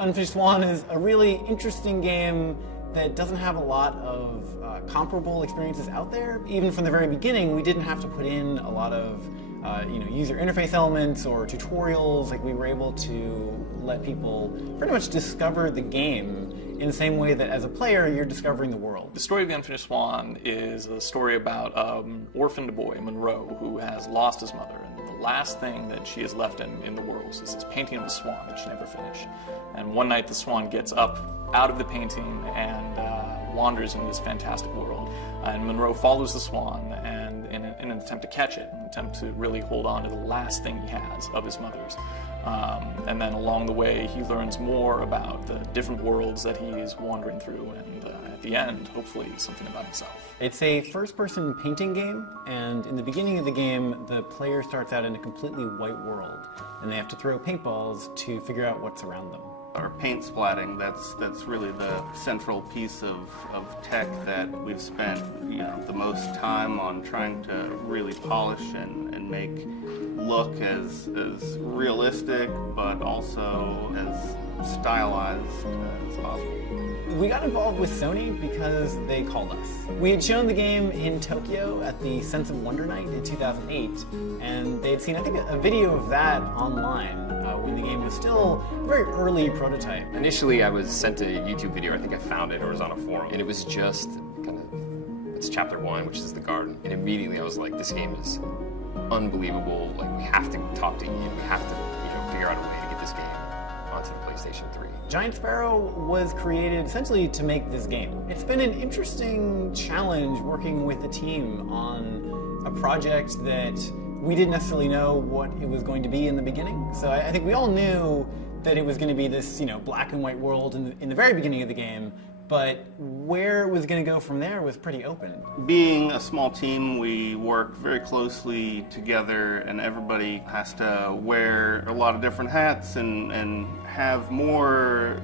Unfinished Swan is a really interesting game that doesn't have a lot of comparable experiences out there. Even from the very beginning, we didn't have to put in a lot of user interface elements or tutorials. Like, we were able to let people pretty much discover the game in the same way that as a player you're discovering the world. The story of the Unfinished Swan is a story about an orphaned boy, Monroe, who has lost his mother. And the last thing that she has left in the world is this painting of a swan that she never finished. And one night the swan gets up out of the painting and wanders into this fantastic world. And Monroe follows the swan and in an attempt to catch it, an attempt to really hold on to the last thing he has of his mother's. And then along the way, he learns more about the different worlds that he is wandering through, and at the end, hopefully, something about himself. It's a first-person painting game, and in the beginning of the game, the player starts out in a completely white world, and they have to throw paintballs to figure out what's around them. Our paint splatting, that's really the central piece of tech that we've spent the most time on trying to really polish and make look as realistic, but also as stylized as possible. We got involved with Sony because they called us. We had shown the game in Tokyo at the Sense of Wonder Night in 2008, and they had seen, I think, a video of that online when the game was still a very early prototype. Initially, I was sent a YouTube video. I think I found it or was on a forum, and it was just kind of, it's chapter 1, which is the garden. And immediately I was like, this game is unbelievable. Like, we have to talk to Ian. We have to, figure out a way to get this game onto the PlayStation 3. Giant Sparrow was created essentially to make this game. It's been an interesting challenge working with the team on a project that we didn't necessarily know what it was going to be in the beginning. So I think we all knew that it was going to be this, black and white world in the very beginning of the game, but where it was going to go from there was pretty open. Being a small team, we work very closely together, and everybody has to wear a lot of different hats and have more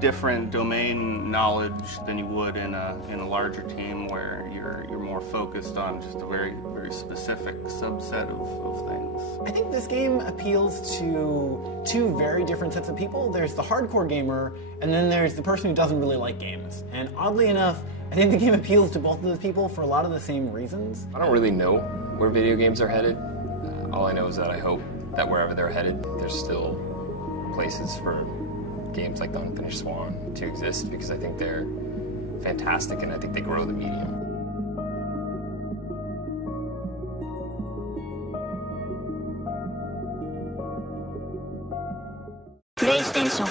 different domain knowledge than you would in a larger team where you're more focused on just a very specific subset of things. I think this game appeals to two very different sets of people. There's the hardcore gamer, and then there's the person who doesn't really like games. And oddly enough, I think the game appeals to both of those people for a lot of the same reasons. I don't really know where video games are headed. All I know is that I hope that wherever they're headed, there's still places for games like the Unfinished Swan to exist, because I think they're fantastic and I think they grow the medium. PlayStation